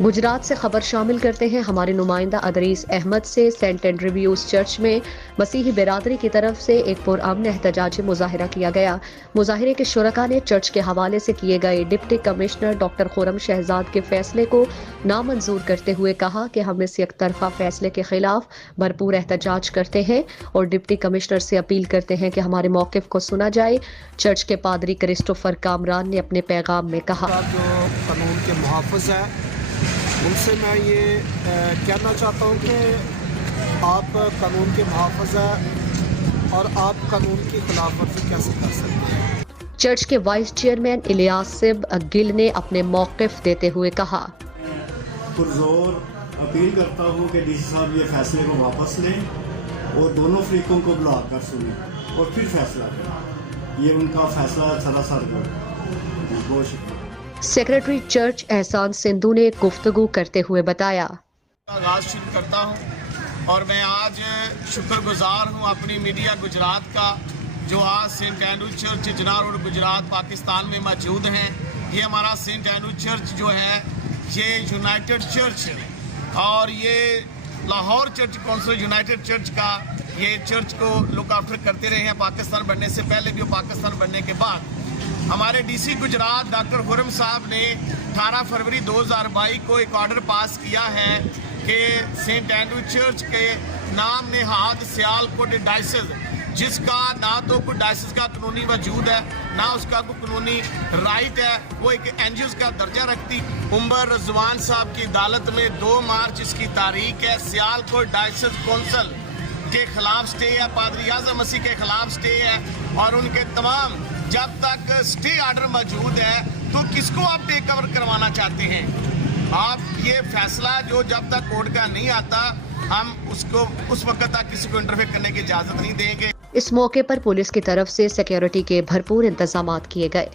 گجرات سے خبر شامل کرتے ہیں ہمارے نمائندہ ادریس احمد سے۔ سینٹ اینڈریوز چرچ میں مسیحی برادری کی طرف سے ایک پرامن احتجاجی مظاہرہ کیا گیا۔ مظاہرے کے شرکاء نے چرچ کے حوالے سے کیے گئے ڈپٹی کمشنر ڈاکٹر خرم شہزاد کے فیصلے کو نامنظور کرتے ہوئے کہا کہ ہم اس یک طرفہ فیصلے کے خلاف بھرپور احتجاج کرتے ہیں اور ڈپٹی کمشنر سے اپیل کرتے ہیں کہ ہمارے موقف کو سنا جائے۔ چرچ کے پادری کرسٹوفر کامران نے اپنے پیغام میں کہا، جو قانون کے محافظ ہیں ان سے میں یہ کہنا چاہتا ہوں کہ آپ قانون کے محافظ ہیں اور آپ قانون کی خلاف ورزی کیسے کر سکتے ہیں؟ چرچ کے وائس چیئرمین الیاسب گل نے اپنے موقف دیتے ہوئے کہا، پرزور اپیل کرتا ہوں کہ ڈی سی صاحب یہ فیصلے کو واپس لیں اور دونوں فریقوں کو بلا کر سنیں اور پھر فیصلہ کریں۔ یہ ان کا فیصلہ سراسر بہت شکریہ۔ سیکریٹری چرچ احسان سندھو نے گفتگو کرتے ہوئے بتایا، آغاز شروع کرتا ہوں اور میں آج شکر گزار ہوں اپنی میڈیا گجرات کا جو آج سینٹ اینڈریو چرچ جناح روڈ گجرات پاکستان میں موجود ہیں۔ یہ ہمارا سینٹ اینڈریو چرچ جو ہے یہ یونائٹڈ چرچ ہے اور یہ Lahore church council United church کا یہ چرچ کو لک آفٹر کرتے رہے ہیں پاکستان بننے سے پہلے بھی اور پاکستان بننے کے بعد۔ ہمارے ڈی سی گجرات ڈاکٹر خرم صاحب نے 18 فروری 2022 کو ایک آرڈر پاس کیا ہے کہ سینٹ اینڈریو چرچ کے نام نہاد سیالکوٹ ڈائسز، جس کا نہ تو کوئی ڈائسز کا قانونی وجود ہے نہ اس کا کوئی قانونی رائٹ ہے، وہ ایک این جی اوز کا درجہ رکھتی۔ عمر رضوان صاحب کی عدالت میں 2 مارچ اس کی تاریخ ہے، سیالکوٹ ڈائسز کونسل کے خلاف سٹے ہے، پادری اعظم مسیح کے خلاف سٹے ہے اور ان کے تمام جب تک سٹے آرڈر موجود ہے تو کس کو آپ ٹیک اوور کروانا چاہتے ہیں؟ آپ یہ فیصلہ جو جب تک کورٹ کا نہیں آتا ہم اس کو اس وقت تک کسی کو انٹرفیئر کرنے کی اجازت نہیں دیں گے۔ اس موقع پر پولیس کی طرف سے سیکیورٹی کے بھرپور انتظامات کیے گئے۔